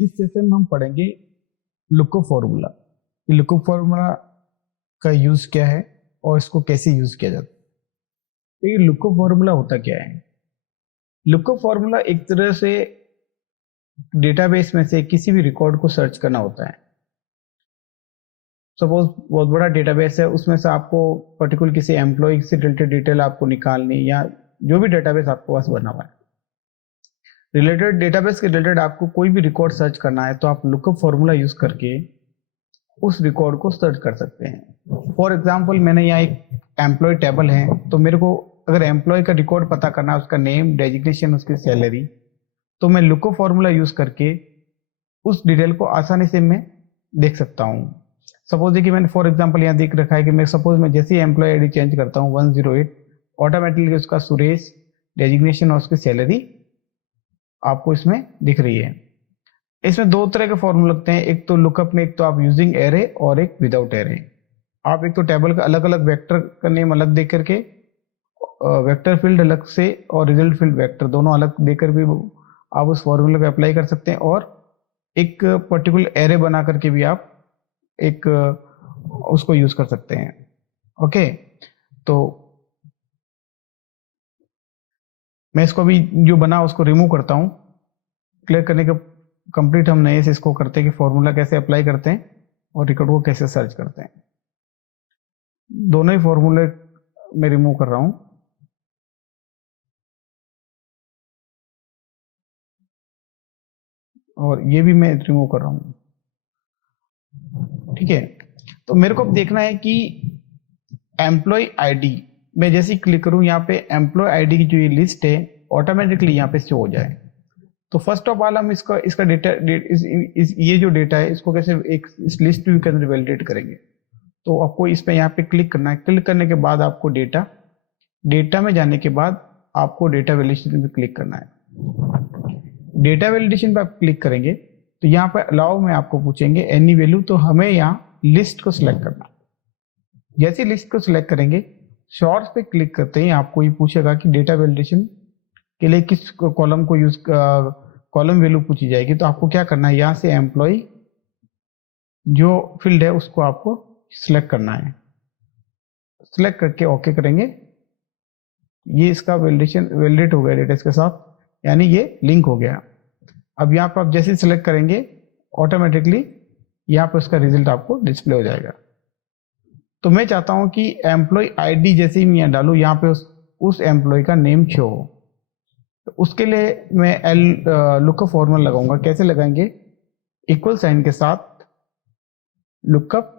इस सेशन में हम पढ़ेंगे लुकअप फॉर्मूला। ये लुकअप फॉर्मूला का यूज क्या है और इसको कैसे यूज किया जाता है। तो ये लुकअप फॉर्मूला होता क्या है? लुकअप फॉर्मूला एक तरह से डेटाबेस में से किसी भी रिकॉर्ड को सर्च करना होता है। सपोज बहुत बड़ा डेटाबेस है, उसमें से आपको पर्टिकुलर किसी एम्प्लॉय से रिलेटेड डिटेल आपको निकालनी, या जो भी डेटाबेस आपके पास बना हुआ है रिलेटेड डेटाबेस के रिलेटेड आपको कोई भी रिकॉर्ड सर्च करना है, तो आप लुकअप फॉर्मूला यूज करके उस रिकॉर्ड को सर्च कर सकते हैं। फॉर एग्जाम्पल, मैंने यहाँ एक एम्प्लॉय टेबल है, तो मेरे को अगर एम्प्लॉय का रिकॉर्ड पता करना है, उसका नेम, डेजिग्नेशन, उसकी सैलरी, तो मैं लुकअप फॉर्मूला यूज करके उस डिटेल को आसानी से मैं देख सकता हूँ। सपोज देखिए, मैंने फॉर एग्जांपल यहाँ देख रखा है कि मैं जैसे ही एम्प्लॉय आईडी चेंज करता हूँ 108, ऑटोमेटिकली उसका सुरेश, डेजिग्नेशन और उसकी सैलरी आपको इसमें दिख रही है। इसमें दो तरह के फॉर्मूले लगते हैं, एक तो लुकअप में, एक तो आप यूजिंग एरे और एक विदाउट एरे। आप एक तो टेबल का अलग अलग वेक्टर का नेम अलग दे करके, वेक्टर फील्ड अलग से और रिजल्ट फील्ड वेक्टर दोनों अलग देकर भी आप उस फॉर्मूले को अप्लाई कर सकते हैं, और एक पर्टिकुलर एरे बना करके भी आप एक उसको यूज कर सकते हैं। ओके, तो मैं इसको भी जो बना उसको रिमूव करता हूं। क्लियर करने के कंप्लीट हम नए से इसको करते हैं कि फॉर्मूला कैसे अप्लाई करते हैं और रिकॉर्ड को कैसे सर्च करते हैं। दोनों ही फॉर्मूले मैं रिमूव कर रहा हूं। और ये भी मैं रिमूव कर रहा हूं। ठीक है, तो मेरे को अब देखना है कि एम्प्लॉय आईडी मैं जैसे ही क्लिक करूं, यहाँ पे एम्प्लॉय आईडी की जो ये लिस्ट है ऑटोमेटिकली यहाँ पे शो हो जाए। तो फर्स्ट ऑफ ऑल हम इसका डेटा ये जो डेटा है इसको कैसे एक इस लिस्ट व्यू के अंदर वैलिडेट करेंगे। तो आपको इस पे यहाँ पे क्लिक करना है। क्लिक करने के बाद आपको डेटा में जाने के बाद आपको डेटा वैलिडेशन पे क्लिक करना है। डेटा वैलिडेशन पे आप क्लिक करेंगे तो यहाँ पर अलाउ में आपको पूछेंगे एनी वैल्यू, तो हमें यहाँ लिस्ट को सिलेक्ट करना है। जैसे लिस्ट को सिलेक्ट करेंगे, शॉर्ट्स पे क्लिक करते ही आपको ये पूछेगा कि डेटा वैलिडेशन के लिए किस कॉलम को यूज, कॉलम वैल्यू पूछी जाएगी। तो आपको क्या करना है, यहाँ से एम्प्लॉय जो फील्ड है उसको आपको सिलेक्ट करना है। सिलेक्ट करके ओके करेंगे, ये इसका वैलिडेट हो गया डेटा के साथ, यानी ये लिंक हो गया। अब यहाँ पर आप जैसे सिलेक्ट करेंगे ऑटोमेटिकली यहाँ पर उसका रिजल्ट आपको डिस्प्ले हो जाएगा। तो मैं चाहता हूं कि एम्प्लॉय आईडी जैसे ही मैं यहाँ डालू, यहाँ पे उस एम्प्लॉय का नेम शो हो। तो उसके लिए मैं लुकअप फॉर्मूला लगाऊंगा। कैसे लगाएंगे, इक्वल साइन के साथ लुकअप।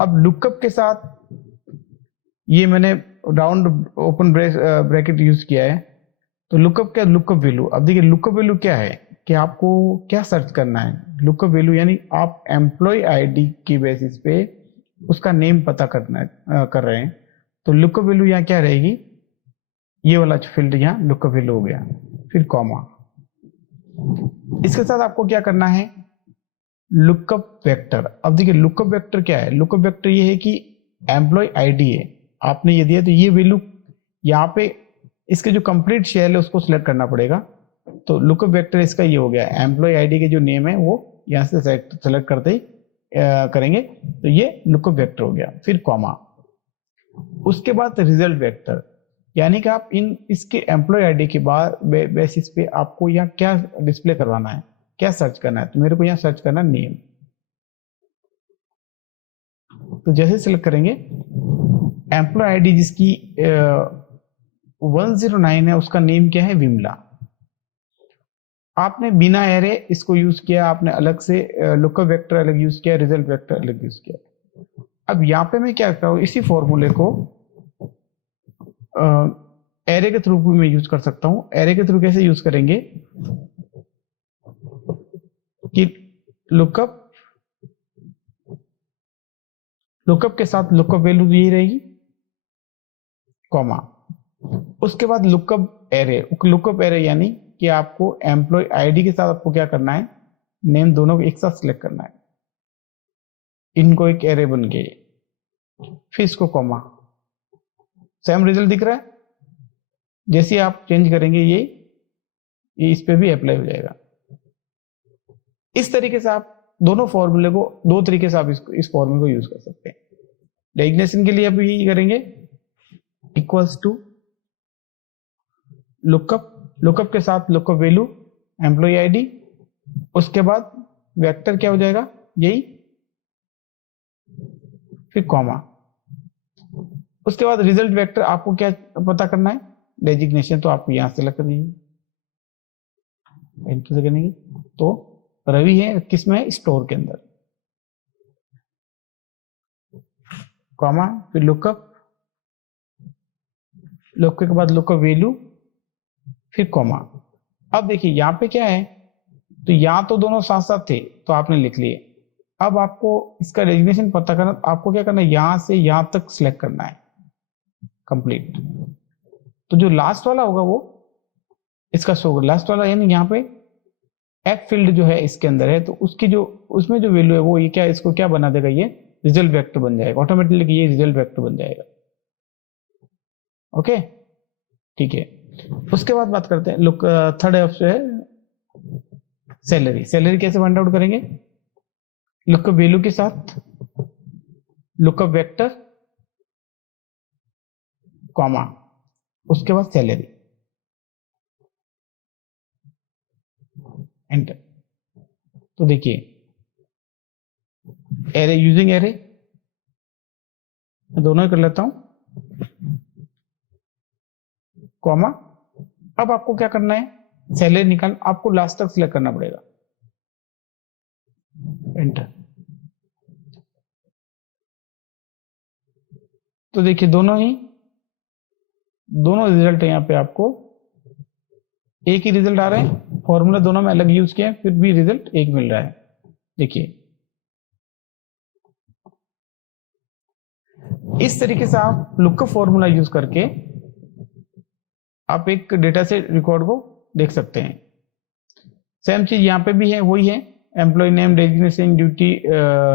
अब लुकअप के साथ ये मैंने राउंड ओपन ब्रैकेट यूज किया है। तो लुकअप क्या, लुकअप वैल्यू। अब देखिए लुकअप वैल्यू क्या है कि आपको क्या सर्च करना है। लुकअप वैल्यू यानी आप एम्प्लॉय आईडी की बेसिस पे उसका नेम पता कर रहे हैं। तो लुकअप वैल्यू यहाँ क्या रहेगी, ये वाला फील्ड यहाँ लुकअप वैल्यू हो गया, फिर कॉमा। इसके साथ आपको क्या करना है, लुकअप वेक्टर। अब देखिए लुकअप वेक्टर क्या है, लुकअप वेक्टर ये है कि एम्प्लॉय आईडी है, आपने ये दिया, तो ये वैल्यू यहाँ पे इसके जो कंप्लीट शेल है उसको सिलेक्ट करना पड़ेगा। तो लुकअप वेक्टर इसका ये हो गया, एम्प्लॉय आईडी के जो नेम है वो यहाँ से सेलेक्ट करते ही करेंगे, तो ये लुकअप वेक्टर हो गया, फिर कॉमा। उसके बाद रिजल्ट वेक्टर, यानी कि आप इसके एम्प्लॉय आईडी के बाद बेसिस पे आपको यहाँ क्या डिस्प्ले करवाना है, क्या सर्च करना है। तो मेरे को यहाँ सर्च करना नेम। तो जैसे सिलेक्ट करेंगे, एम्प्लॉय आईडी जिसकी 109 है उसका नेम क्या है, विमला। आपने बिना एरे इसको यूज किया, आपने अलग से लुकअप वेक्टर अलग यूज किया, रिजल्ट वेक्टर अलग यूज किया। अब यहाँ पे मैं क्या करता हूँ, इसी फॉर्मूले को एरे के थ्रू भी मैं यूज कर सकता हूँ। एरे के थ्रू कैसे यूज करेंगे कि लुकअप के साथ लुकअप वैल्यू यही रहेगी, कॉमा। उसके बाद लुकअप एरे यानी कि आपको एम्प्लॉय आईडी के साथ आपको क्या करना है, नेम दोनों को एक साथ सिलेक्ट करना है, इनको एक एरे बन गए, फिर इसको कॉमा। सेम रिजल्ट दिख रहा है। जैसे आप चेंज करेंगे ये इस पे भी अप्लाई हो जाएगा। इस तरीके से आप दोनों फॉर्मूले को, दो तरीके से आप इस फॉर्मूले को यूज कर सकते हैं। डेजिग्नेशन के लिए आप यही करेंगे, इक्वल्स टू लुकअप के साथ लुकअप वैल्यू एम्प्लॉय आईडी, उसके बाद वेक्टर क्या हो जाएगा यही, फिर कॉमा, उसके बाद रिजल्ट वेक्टर आपको क्या पता करना है, डेजिग्नेशन, तो आप यहां सेलेक्ट कर दीजिए, एंटर से करेंगे तो रवि है किसमें है, स्टोर के अंदर, कॉमा, फिर लुकअप के बाद लुकअप वैल्यू, फिर कॉमा। अब देखिए यहां पे क्या है, तो यहां तो दोनों साथ साथ थे तो आपने लिख लिए। अब आपको इसका डेजिग्नेशन पता करना, आपको क्या करना है, यहां से यहां तक सिलेक्ट करना है कंप्लीट। तो जो लास्ट वाला होगा वो इसका शो होगा, लास्ट वाला यानी यहाँ पे एफ फील्ड जो है इसके अंदर है, तो उसकी जो उसमें जो वैल्यू है वो ये क्या, इसको क्या बना देगा, ये रिजल्ट वेक्टर बन जाएगा ऑटोमेटिकली, ये रिजल्ट वेक्टर बन जाएगा। ओके ठीक है। उसके बाद बात करते हैं लुक, थर्ड ऑप्शन है सैलरी। सैलरी कैसे फाइंड आउट करेंगे, लुकअप वैल्यू के साथ लुकअप वेक्टर, कॉमा, उसके बाद सैलरी, एंटर। तो देखिए एरे, यूजिंग एरे, मैं दोनों ही कर लेता हूं, कॉमा। अब आपको क्या करना है, सैलरी निकाल, आपको लास्ट तक सिलेक्ट करना पड़ेगा, एंटर। तो देखिए दोनों रिजल्ट यहां पे आपको एक ही रिजल्ट आ रहे हैं, फॉर्मूला दोनों में अलग यूज किया है, फिर भी रिजल्ट एक मिल रहा है। देखिए इस तरीके से आप लुकअप फॉर्मूला यूज करके आप एक डेटा से रिकॉर्ड को देख सकते हैं। सेम चीज यहाँ पे भी है, वही है, employee name, designation, duty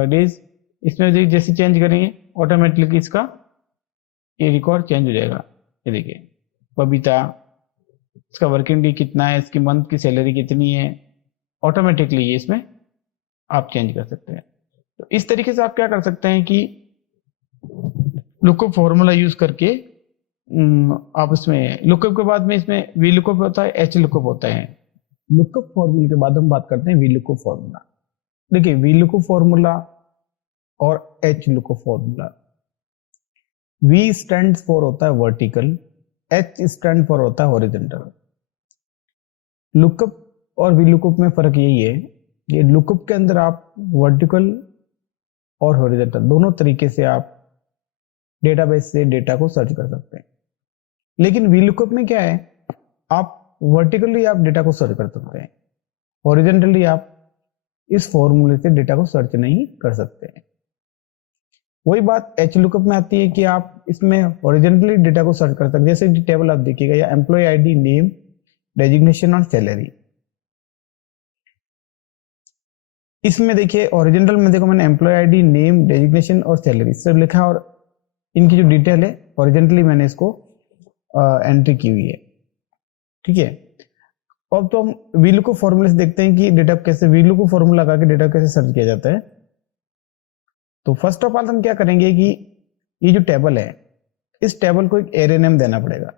days, इसमें जैसे चेंज करेंगे ऑटोमेटिकली इसका ये रिकॉर्ड चेंज हो जाएगा। ये देखिए बबीता, इसका वर्किंग डे कितना है, इसकी मंथ की सैलरी कितनी है, ऑटोमेटिकली ये इसमें आप चेंज कर सकते हैं। तो इस तरीके से आप क्या कर सकते हैं कि लुकअप फॉर्मूला यूज करके आप इसमें लुकअप के बाद में इसमें वी लुकअप होता है, एच लुकअप होता है। लुकअप फॉर्मूले के बाद हम बात करते हैं वी लुकअप फॉर्मूला। देखिए वी लुकअप फॉर्मूला और H lookup formula, V stand for होता है वर्टिकल, एच स्टैंड फॉर होता है हॉरिजॉन्टल। लुकअप और वी लुकअप में फर्क यही है कि लुकअप के अंदर आप वर्टिकल और हॉरिजॉन्टल दोनों तरीके से आप डेटाबेस से डेटा को सर्च कर सकते हैं, लेकिन वी लुकअप में क्या है, आप वर्टिकली आप डेटा को सर्च कर सकते हैं, हॉरिजॉन्टली आप इस फॉर्मूले से डेटा को सर्च नहीं कर सकते हैं। वही बात एच लुकअप में आती है कि आप इसमें हॉरिजॉन्टली डेटा को सर्च कर सकते हैं, जैसे टेबल आप देखिएगा, या एम्प्लॉय आईडी, नेम, डेजिग्नेशन और सैलरी। इसमें देखिए हॉरिजॉन्टल में देखो मैंने एम्प्लॉय आईडी, नेम, डेजिग्नेशन और सैलरी सब लिखा, और इनकी जो डिटेल है हॉरिजॉन्टली मैंने इसको एंट्री की हुई है। ठीक है, अब तो हम वी लुकअप फॉर्मूले से देखते हैं कि डेटा कैसे, वी लुकअप फॉर्मूला लगा के डेटा कैसे सर्च किया जाता है। तो फर्स्ट ऑफ ऑल हम क्या करेंगे कि ये जो टेबल है, इस टेबल को एक एरे नेम देना पड़ेगा।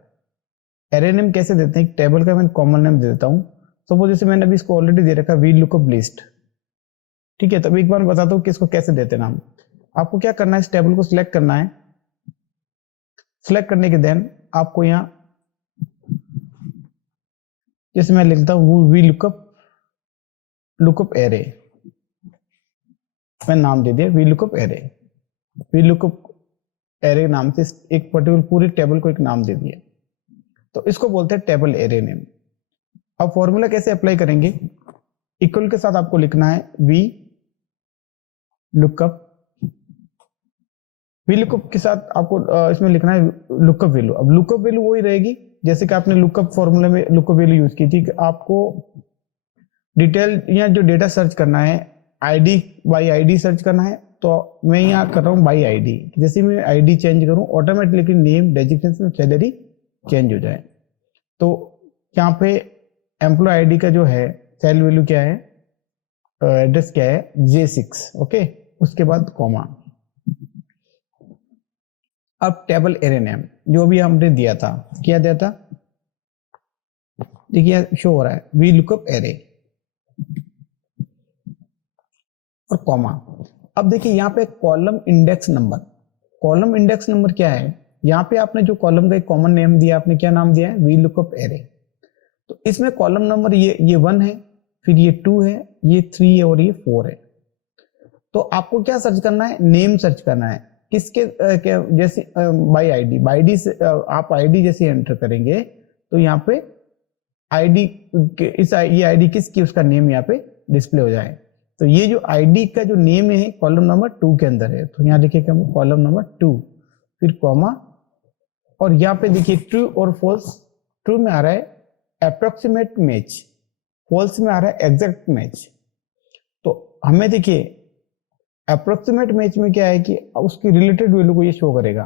एरे नेम कैसे देते हैं, एक टेबल का मैं कॉमन नेम दे देता हूं। सपोज जैसे मैंने अभी इसको ऑलरेडी दे रखा वी लुकअप लिस्ट। ठीक है, तो एक बार बताता हूँ कि इसको कैसे देते हैं नाम। आपको क्या करना है, इस टेबल को सिलेक्ट करना है, सिलेक्ट करने के देन आपको यहां जैसे मैं लिखता हूं वी लुकअप एरे, मैं नाम दे दिया V lookup array. V lookup array नाम से एक पर्टिकुलर पूरी टेबल को एक नाम दे दिया, तो इसको बोलते हैं टेबल एरे नेम। अब फॉर्मूला कैसे अप्लाई करेंगे, इक्वल के साथ आपको लिखना है वी लुकअप के साथ आपको इसमें लिखना है लुकअप वैल्यू। अब लुकअप वैल्यू वही रहेगी जैसे कि आपने लुकअप फॉर्मूले में लुकअप वैल्यू यूज की थी, कि आपको डिटेल या जो डेटा सर्च करना है आईडी बाई आईडी सर्च करना है, तो मैं यहाँ कर रहा हूँ बाई आईडी। जैसे मैं आईडी चेंज करूँ automatically name, designation, salary change हो जाए। तो यहाँ पे एम्प्लॉय आईडी का जो है सेल वैल्यू क्या है एड्रेस क्या है J6, ओके, उसके बाद कॉमा। अब टेबल एरे नेम जो भी हमने दिया था, क्या दिया था, देखिए शो हो रहा है वी लुकअप एरे और कॉमा। अब देखिए यहाँ पे column index number, column index number क्या है, यहाँ पे आपने जो कॉलम का एक कॉमन नेम दिया, आपने क्या नाम दिया है, वी लुकअप एरे। तो इसमें कॉलम नंबर ये 1 है, फिर ये 2 है, ये 3 है और ये 4 है। तो आपको क्या सर्च करना है, नेम सर्च करना है किसके जैसे बाय आईडी, बाय आईडी से आप आईडी जैसे एंटर करेंगे तो यहाँ पे आईडी ये आईडी किसकी, उसका नेम यहाँ पे डिस्प्ले हो जाए। तो ये जो आईडी का जो नेम है कॉलम नंबर 2 के अंदर है, तो यहाँ देखिए कॉलम नंबर 2, फिर कॉमा, और यहाँ पे देखिए ट्रू और फॉल्स। ट्रू में आ रहा है अप्रोक्सीमेट मैच, फॉल्स में आ रहा है एग्जैक्ट मैच। तो हमें देखिए अप्रोक्सीमेट मैच में क्या है कि उसकी रिलेटेड वैल्यू को ये शो करेगा,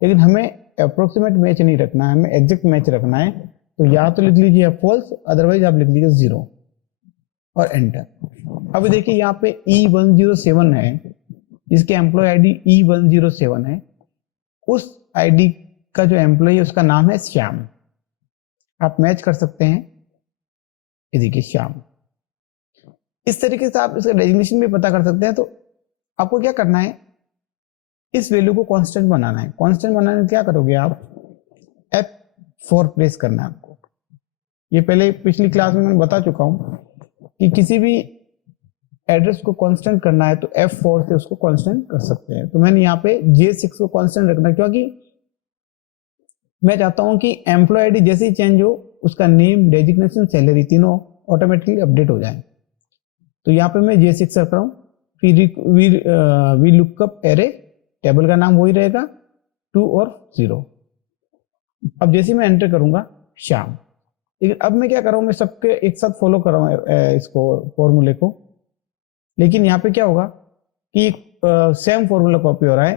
लेकिन हमें अप्रोक्सीमेट मैच नहीं रखना है, हमें एग्जैक्ट मैच रखना है। तो या तो लिख लीजिए फॉल्स, अदरवाइज आप लिख लीजिए 0 और एंटर। अब देखिए यहाँ पे E107 है, जिसके एम्प्लॉय आईडी E107 है, उस आईडी का जो एम्प्लॉय है उसका नाम है श्याम। आप मैच कर सकते हैं, ये देखिए श्याम। इस तरीके से आप इसका डेजिग्नेशन भी पता कर सकते हैं। तो आपको क्या करना है, इस वैल्यू को कांस्टेंट बनाना है। कांस्टेंट बनाने क्या करोगे आप, F4 प्रेस करना है आपको। ये पहले पिछली क्लास में मैंने बता चुका हूं कि किसी भी एड्रेस को कांस्टेंट करना है तो F4 से उसको कांस्टेंट कर सकते हैं। तो मैंने यहाँ पे J6 को कांस्टेंट रखना, क्योंकि मैं चाहता हूं कि एम्प्लॉय आईडी जैसे ही चेंज हो उसका नेम, डेजिग्नेशन, सैलरी तीनों ऑटोमेटिकली अपडेट हो जाए। तो यहाँ पे मैं J6 रख रहा हूँ, फिर वी लुकअप एरे, टेबल का नाम वही रहेगा 2 और 0। अब जैसे मैं एंटर करूंगा श्याम, लेकिन अब मैं क्या कर रहा हूं, मैं सबके एक साथ फॉलो कर रहा हूं इसको फॉर्मूले को, लेकिन यहाँ पे क्या होगा कि सेम फॉर्मूला कॉपी हो रहा है।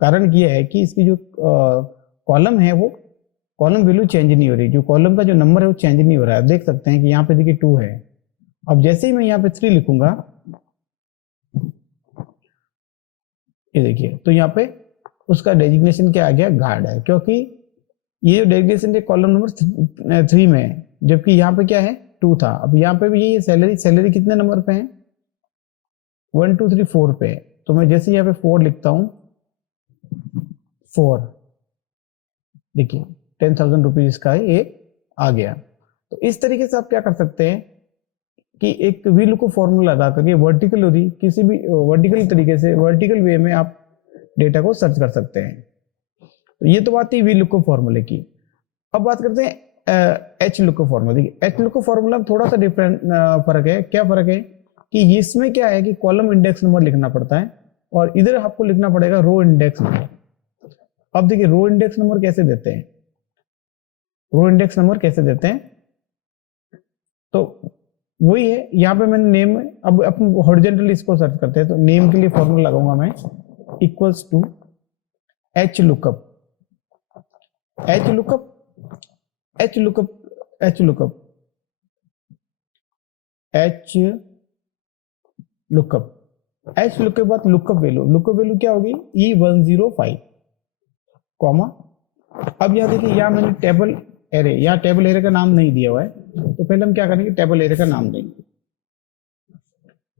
कारण ये है कि इसकी जो कॉलम है वो कॉलम वैल्यू चेंज नहीं हो रही, जो कॉलम का जो नंबर है वो चेंज नहीं हो रहा है। आप देख सकते हैं कि यहाँ पे देखिए 2 है। अब जैसे ही मैं यहाँ पे 3 लिखूंगा, ये देखिए, तो यहाँ पे उसका डेजिग्नेशन क्या आ गया, गार्ड है, क्योंकि ये जो डेजिग्नेशन है कॉलम नंबर 3 में है, जबकि यहाँ पे क्या है 2 था। अब यहाँ पे भी ये सैलरी कितने नंबर पे है, 1 2 3 4 पे है। तो मैं जैसे यहाँ पे 4 लिखता हूं, 4, देखिए 10,000 रुपीज का ये आ गया। तो इस तरीके से आप क्या कर सकते हैं कि एक वी लुकअप फॉर्मूला लगा करके वर्टिकली किसी भी वर्टिकल तरीके से, वर्टिकल वे में आप डेटा को सर्च कर सकते हैं। तो ये तो बात थी वी लुकअप फॉर्मूले की। अब बात करते हैं एच लुकअप फॉर्मूला। देखिए एच लुकअप फॉर्मूला में थोड़ा सा डिफरेंट फर्क है। क्या फर्क है कि इसमें क्या है कि कॉलम इंडेक्स नंबर लिखना पड़ता है और इधर आपको लिखना पड़ेगा रो इंडेक्स नंबर। अब देखिए रो इंडेक्स नंबर कैसे देते हैं, रो इंडेक्स नंबर कैसे देते हैं, तो वही है। यहाँ पे मैंने नेम, अब अपन हॉरिजॉन्टली इसको सर्च करते हैं, तो नेम के लिए फॉर्मूला लगाऊंगा मैं, equals to H lookup, H lookup, H lookup, H lookup, H lookup, H lookup के बाद लुकअप वैल्यू क्या होगी, E105 कॉमा। अब यहाँ देखिए, यहाँ मैंने टेबल एरे, यहाँ टेबल एरे का नाम नहीं दिया हुआ है, तो पहले हम क्या करेंगे, टेबल एरे का नाम देंगे।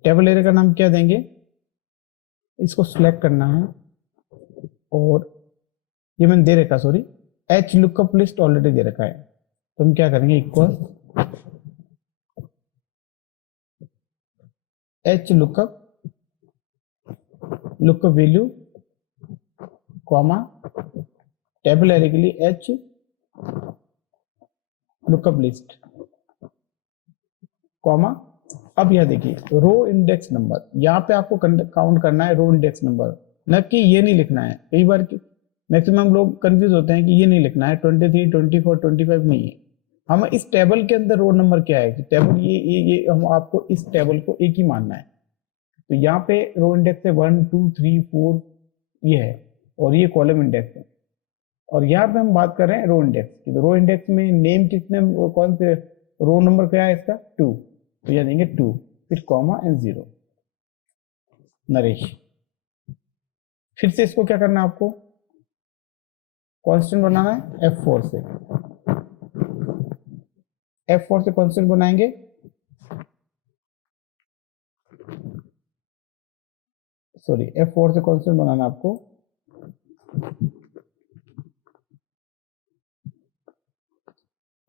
टेबल एरे का नाम क्या देंगे, इसको सिलेक्ट करना है, और ये मैंने दे रखा, sorry, H lookup list already दे रखा है, तो हम क्या करेंगे, equal H lookup, lookup value comma, table array के लिए एच लुकअप लिस्ट कॉमा। अब यह देखिए रो इंडेक्स नंबर, यहाँ पे आपको काउंट करना है रो इंडेक्स नंबर, न कि ये नहीं लिखना है। कई बार मैक्सिमम लोग कंफ्यूज होते हैं कि ये नहीं लिखना है, 23 24 25 नहीं है। हम इस टेबल के अंदर रो नंबर क्या है कि टेबल ये हम आपको इस टेबल को एक ही मानना है। तो यहाँ पे रो इंडेक्स है 1 2 3 4 ये है, और ये कॉलम इंडेक्स है। और यहाँ पे हम बात कर रहे हैं रो इंडेक्स की, तो रो इंडेक्स में नेम कितने, कौन से रो नंबर क्या है इसका, 2, तो यहाँ देंगे 2। फिर कॉमा एंड 0, नरेश। फिर से इसको क्या करना है आपको, कांस्टेंट बनाना है F4 से, F4 से कांस्टेंट बनाएंगे, सॉरी F4 से कांस्टेंट बनाना है आपको,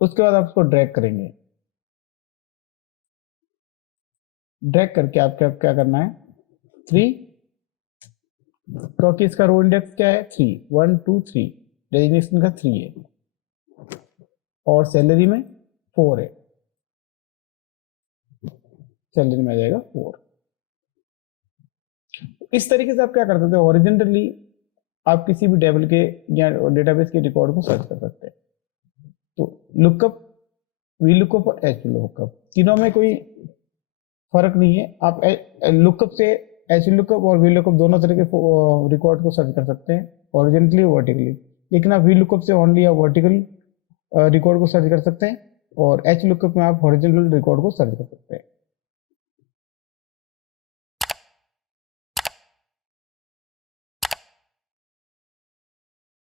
उसके बाद आप उसको ड्रैग करेंगे, ड्रैग करके आप क्या करना है 3, क्योंकि इसका रो इंडेक्स क्या है 3, 1 2 3, डेजिग्नेशन का 3 है और सैलरी में 4 है, सैलरी में आ जाएगा 4। इस तरीके से आप क्या कर सकते हैं, हॉरिजॉन्टली आप किसी भी टेबल के या डेटाबेस के रिकॉर्ड को सर्च कर सकते हैं। तो लुकअप, वी लुकअप और एच लुकअप तीनों में कोई फर्क नहीं है। आप लुकअप से एच लुकअप और वी लुकअप दोनों तरह के रिकॉर्ड को सर्च कर सकते हैं, हॉरिजॉन्टली और वर्टिकली। लेकिन आप वी लुकअप से ओनली आप वर्टिकल रिकॉर्ड को सर्च कर सकते हैं और एच लुकअप में आप हॉरिजॉन्टल रिकॉर्ड को सर्च कर सकते हैं।